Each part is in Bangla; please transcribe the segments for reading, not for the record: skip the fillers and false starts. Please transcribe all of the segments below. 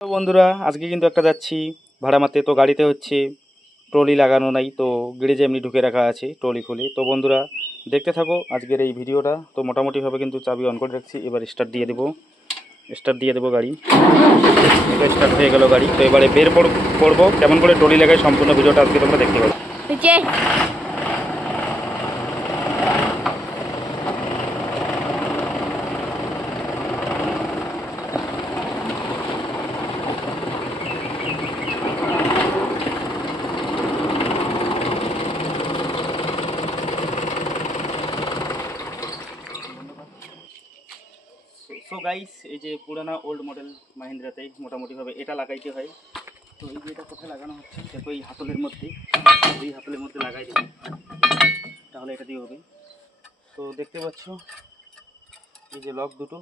তো বন্ধুরা আজকে কিন্তু একটা যাচ্ছি ভাড়া মারতে। তো গাড়িতে হচ্ছে ট্রলি লাগানো নাই, তো গ্যারেজে এমনি ঢুকে রাখা আছে ট্রলি খুলে। তো বন্ধুরা দেখতে থাকো আজকের এই ভিডিওটা। তো মোটামুটিভাবে কিন্তু চাবি অন করে রাখছি, এবার স্টার্ট দিয়ে দেবো গাড়ি। এটা স্টার্ট হয়ে গেল গাড়ি। তো এবারে বের পড়বো কেমন করে ট্রলি লাগায়, সম্পূর্ণ ভিডিওটা আজকে তোমরা দেখতে পাবে। সো গাইস, এই যে পুরানা ওল্ড মডেল মাহিন্দ্রাতে মোটামুটিভাবে এটা লাগাইতে হয়। তো এই যে এটা কোথায় লাগানো হচ্ছে দেখো, এই হাতলের মধ্যে লাগাই দেবো, তাহলে এটা দিয়ে হবে। তো দেখতে পাচ্ছ এই যে লক দুটো,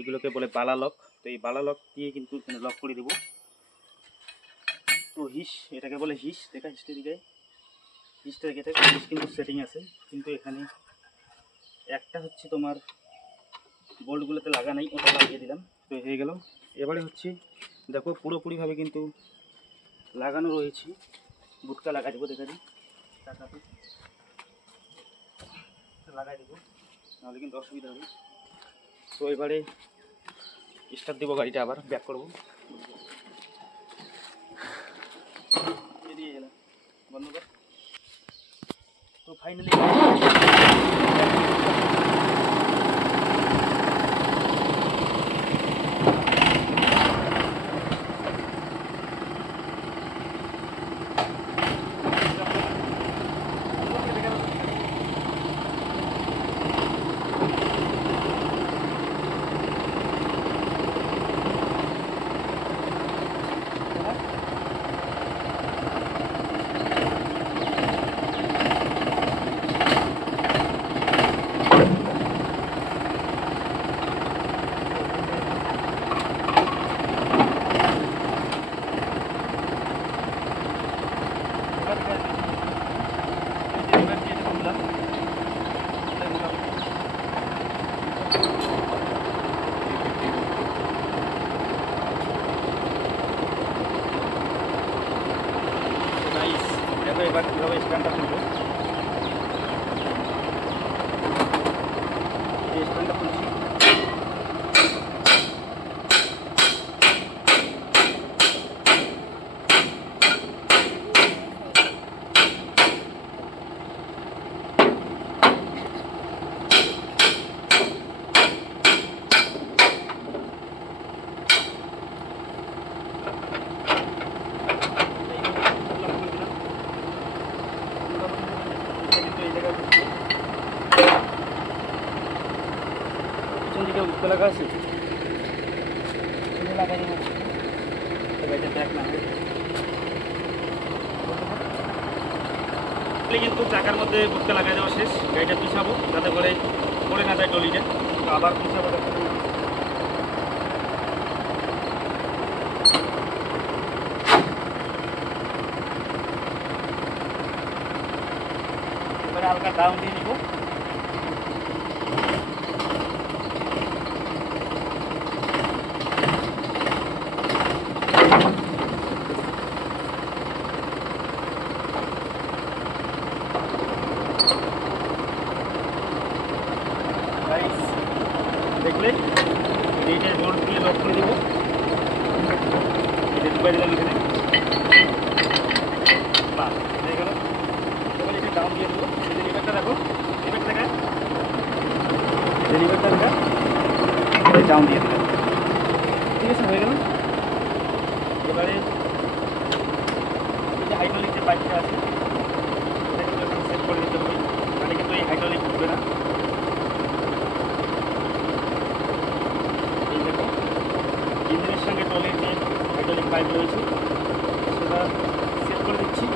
এগুলোকে বলে বালা লক। তো এই বালা লক দিয়ে কিন্তু এখানে লক করে দেবো। তো এটাকে বলে হিস, দেখা হিসটা দিকে, হিসটা দেখে হিস কিন্তু সেটিং আছে, কিন্তু এখানে একটা হচ্ছে তোমার বোল্টগুলোতে লাগা নাই, ওটা লাগিয়ে দিলাম। তো হয়ে গেল। এবারে হচ্ছে দেখো পুরোপুরিভাবে কিন্তু লাগানো রয়েছে, বুটকা লাগাই দেবো, দেখা দিই টাকাতে লাগাই দেবো, নাহলে কিন্তু অসুবিধা হবে। তো এবারে স্টার্ট দেবো গাড়িটা, আবার ব্যাক করবো, দিয়ে গেলাম বন্ধ কর। তো ফাইনালি এবার কীভাবে স্ট্যান্ডটা খুলবো, এই স্ট্যান্ডটা খুলছি। বুঝতে লাগা আছে লাগাই দেবো, গাড়িটা ব্যাক না হয়। কিন্তু চাকার মধ্যে বুটকা লাগাই দেওয়া শেষ, গাড়িটা পিছাবো যাতে করে পড়ে না যায় টলিটা। তো আবার পিছাবো, এবারে হালকা ডাউন দিয়ে নিব। দেখলে এইটাই বোল্ট দিয়ে লক করে দেবো, এটা ঢুকাই দিলাম এখানে, বাস হয়ে গেল। এবার এটা ডাউন দিয়ে দেবো। লিভারটা দেখো, লিভারটা দেখা, লিভারটা দেখা, ডাউন দিয়ে দিলাম, ঠিক আছে, হয়ে গেল। এবারে এই যে হাইড্রোলিক যে পাইপটা আছে এটা কিন্তু সেট করে দিতে হবে, তাহলে কিন্তু এই হাইড্রোলিক ঢুকবে না। ইঞ্জিনের সঙ্গে ট্রলির যে হাইড্রোলিক পাইপ রয়েছে সেটা সেট করে দিচ্ছি।